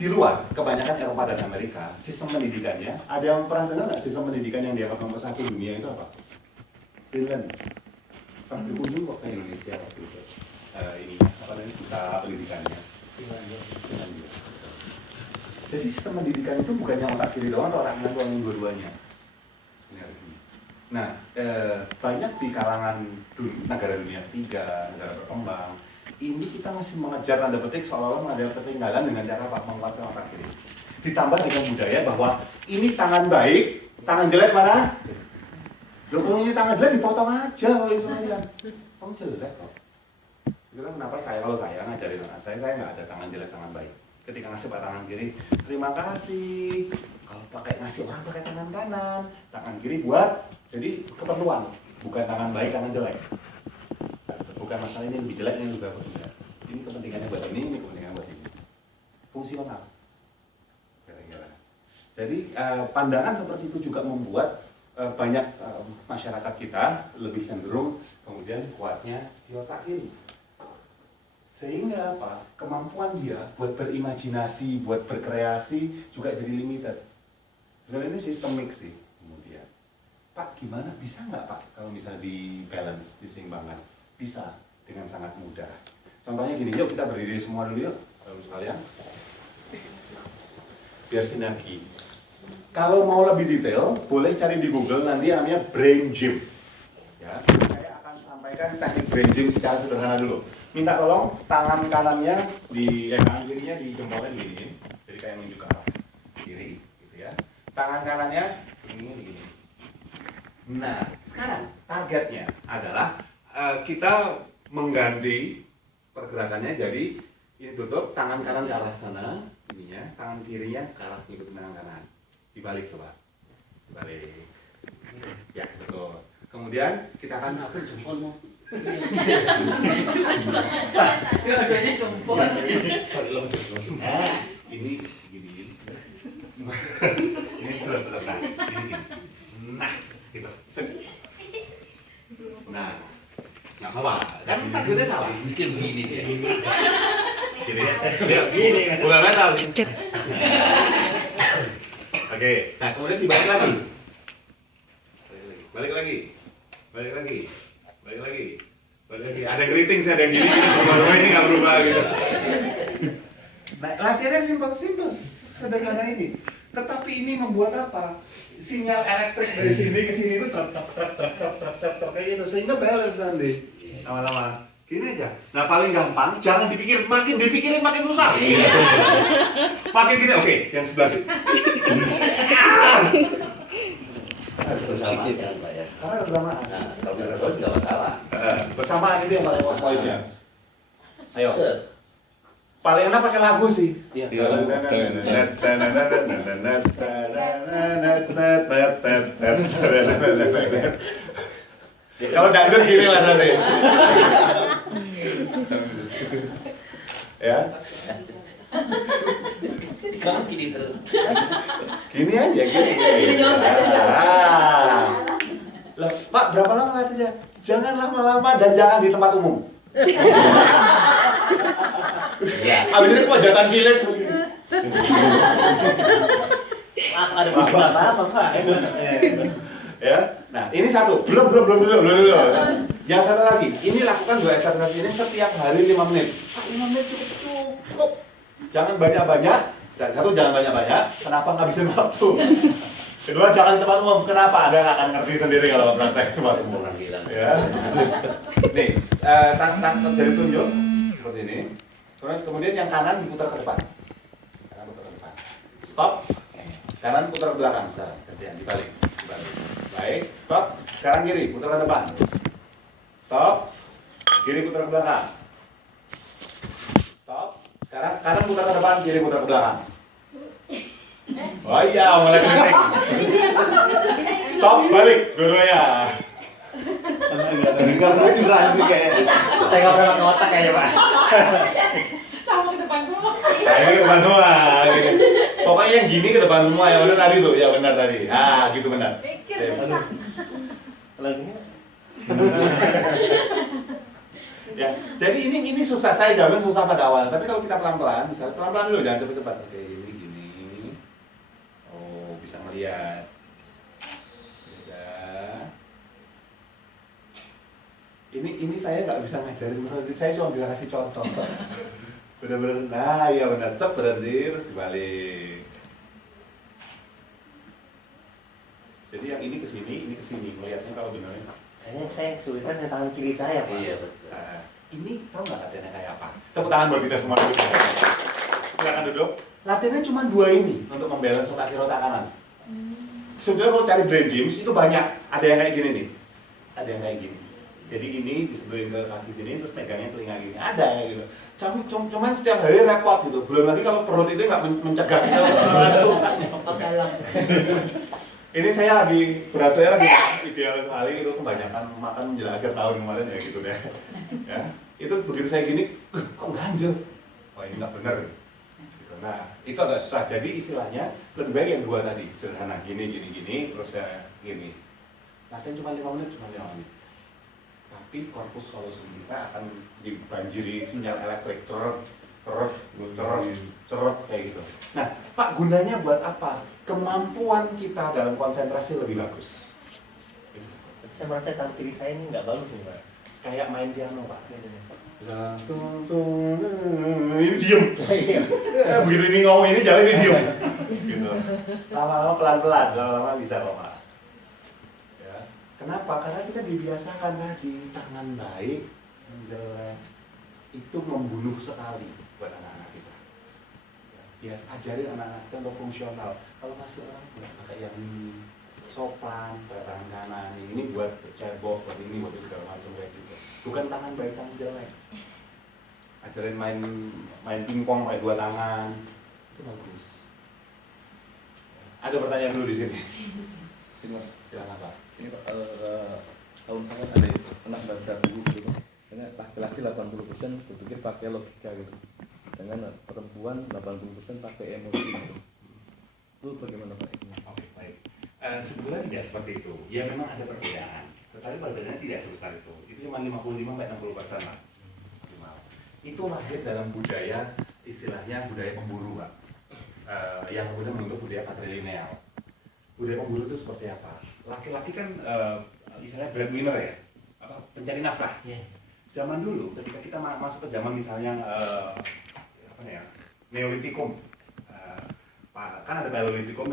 di luar, kebanyakan Eropa dan Amerika, sistem pendidikannya, ada yang pernah dengar nggak sistem pendidikan yang dianggap nomor 1 dunia itu apa? Finland. Pernah berkunjung kok ke Indonesia waktu itu. Ini apa namanya, duta pendidikannya. Finlandia. Jadi sistem pendidikan itu bukannya otak kiri doang atau otak kanan doang, yang dua-duanya. Nah, banyak di kalangan negara dunia 3, negara berkembang, ini kita masih mengejar tanda petik seolah-olah mengejar ketinggalan dengan cara apa? Menguatkan otak kiri. Ditambah dengan budaya bahwa ini tangan baik, tangan jelek mana? Loh, kalau ini tangan jelek dipotong aja kalau itu kalian. Kamu jelek kok. Itu kan kenapa kalau saya ngajarin anak saya nggak ada tangan jelek, tangan baik. Ketika ngasih tangan kiri, terima kasih. Kalau pakai ngasih orang pakai tangan kanan, tangan kiri buat jadi keperluan, bukan tangan baik, tangan jelek. Bukan masalah ini lebih jelek, ini juga berbeda. Ini kepentingannya buat ini kepentingannya buat ini. Fungsional. Kira-kira. Jadi pandangan seperti itu juga membuat banyak masyarakat kita lebih cenderung kemudian kuatnya di otak kiri. Sehingga apa? Kemampuan dia buat berimajinasi, buat berkreasi juga jadi limited. Sebenarnya ini sistemik sih kemudian. Pak, gimana? Bisa nggak Pak kalau misalnya di balance, diseimbangkan? Bisa, dengan sangat mudah. Contohnya gini, yuk kita berdiri semua dulu yuk, sekalian. Biar sinergi. Kalau mau lebih detail, boleh cari di Google, nanti namanya Brain Gym. Ya, saya akan sampaikan teknik Brain Gym secara sederhana dulu. Minta tolong tangan kanannya tangan kirinya di jempolnya gini, jadi kayak menunjuk ke arah kiri, gitu ya. Tangan kanannya begini. Nah, sekarang targetnya adalah kita mengganti pergerakannya, jadi ini tutup, tangan kanan ke arah sana, ininya, tangan kirinya ke arah ngikutin tangan kanan. Dibalik coba, dibalik. Ya, betul. Kemudian kita akan apa jempolmu? Dua-duanya jempol. Nah, ini gini. Ini betul. Nah, ini gini. Nah, gitu. Nah, nggak apa-apa. Kan takutnya salah. Bikin begini dia. Gini. Lihat gini. Bukan metal. Oke. Nah, kemudian dibalik lagi. Balik lagi. Ada keriting sih, ada yang gini, berubah ini nggak berubah gitu. Nah, latihannya simpel, sederhana ini. Tetapi ini membuat apa? Sinyal elektrik dari sini ke sini itu trap kayak gitu, sehingga balance nanti lama-lama. Gini aja. Nah, paling gampang, jangan dipikir, makin dipikirin makin susah. Makin gini, oke, yang sebelah sini. Bersamaan kan Pak ya. Karena bersamaan. Nah, kalau bersamaan nggak masalah. Bersamaan itu yang paling poinnya. Ayo. Paling enak pakai lagu sih. Iya. Kalau dangdut gini lah nanti. Ya. Kamu gini terus. Gini aja, gini. Gini nyontek aja. Loh, Pak, berapa lama latihannya? Jangan lama-lama dan jangan di tempat umum. Ya. Abis itu pojatan gilet. Ada masalah apa Pak? Ya. Nah, ini satu. Belum. Yang satu lagi. Ini lakukan 2 exercise ini setiap hari 5 menit. Pak, 5 menit cukup. Jangan banyak-banyak. Satu, jangan banyak-banyak. Kenapa ngabisin waktu? Kedua, jangan di tempat umum. Kenapa? Anda akan ngerti sendiri kalau praktek tempat umum. Orang bilang. Ya. Nih, tangan jari tunjuk seperti ini. Kemudian yang kanan diputar ke depan. Kanan putar ke depan. Stop. Kanan putar ke belakang. Sekarang kerjaan dibalik. Baik. Stop. Sekarang kiri putar ke depan. Stop. Kiri putar ke belakang. Stop. Sekarang kanan putar ke depan, kiri putar ke belakang. Oh iya, mulai kritik. Stop, balik, dua-duanya. Enggak saya curang sih kayaknya. Saya nggak pernah ke otak kayaknya Pak. Sama ke depan semua. Nah, ini ke depan semua. Pokoknya yang gini ke depan semua, yang benar tadi tuh, yang benar tadi. Ah, gitu benar. Pikir susah. Lagi. Ya, jadi ini susah, saya jamin susah pada awal. Tapi kalau kita pelan-pelan, misalnya pelan-pelan dulu, jangan cepat-cepat. Oke, ini gini. Oh, bisa melihat. Ya. Ini saya nggak bisa ngajarin, saya cuma bisa kasih contoh. Bener-bener, nah iya benar, cep berhenti terus dibalik. Jadi yang ini ke sini, melihatnya kalau benernya. Kayaknya saya kesulitan di tangan kiri saya, Pak. Iya, betul. Nah, ini tahu nggak latihannya kayak apa? Tepuk tangan buat kita semua duduk. Silakan duduk. Latihannya cuma 2 ini untuk membalance otak kiri otak kanan. Sebenarnya kalau cari brain games itu banyak. Ada yang kayak gini nih. Ada yang kayak gini. Jadi ini disebelin ke kaki sini terus pegangnya telinga gini. Ada ya gitu. Cuman setiap hari repot gitu. Belum lagi kalau perut itu nggak mencegah kita. Otot dalam. Ini saya lagi, berat saya lagi ideal sekali itu kebanyakan makan menjelang akhir tahun kemarin ya gitu deh. Ya, itu begitu saya gini, kok ganjel? Wah ini nggak benar. Gitu. Nah itu agak susah. Jadi istilahnya lebih baik yang 2 tadi, sederhana gini, terus saya gini. Latihan cuma 5 menit, Tapi korpus kolosum kita akan dibanjiri sinyal elektrik, cerot kayak gitu. Nah, Pak gunanya buat apa? Kemampuan kita dalam konsentrasi lebih bagus. Saya merasa tangan kiri saya ini nggak bagus nih, Pak. Kayak main piano, Pak. Ini diem. Begitu ini ngomong ini jalan ini diem. Gitu. Lama-lama pelan-pelan, lama-lama bisa kok, Pak. Ya. Kenapa? Karena kita dibiasakan tadi tangan baik, jelek itu membunuh sekali buat anak-anak kita. Ya, ajarin anak-anak kita untuk fungsional. Kalau masih orang buat pakai yang sopan, tangan kanan, ini buat cebok, buat ini, buat segala macam kayak gitu. Bukan tangan baik, tangan jelek. Ajarin main pingpong pakai 2 tangan, itu bagus. Ada pertanyaan dulu di sini. Silakan Pak. Ini Pak, tahun saya ada pernah baca buku gitu. Karena laki-laki 80% berpikir pakai logika gitu. Dengan perempuan 80% pakai emosi gitu. Itu bagaimana Pak? Oke, baik. Sebenarnya tidak seperti itu. Ya memang ada perbedaan. Tetapi perbedaannya tidak sebesar itu. Itu cuma 55-60% lah. Itu lahir dalam budaya, istilahnya budaya pemburu, Pak. Yang kemudian membentuk budaya patrilineal. Budaya pemburu itu seperti apa? Laki-laki kan istilahnya breadwinner ya, pencari nafkah. Zaman dulu, ketika kita masuk ke zaman misalnya Neolitikum, kan ada Paleolitikum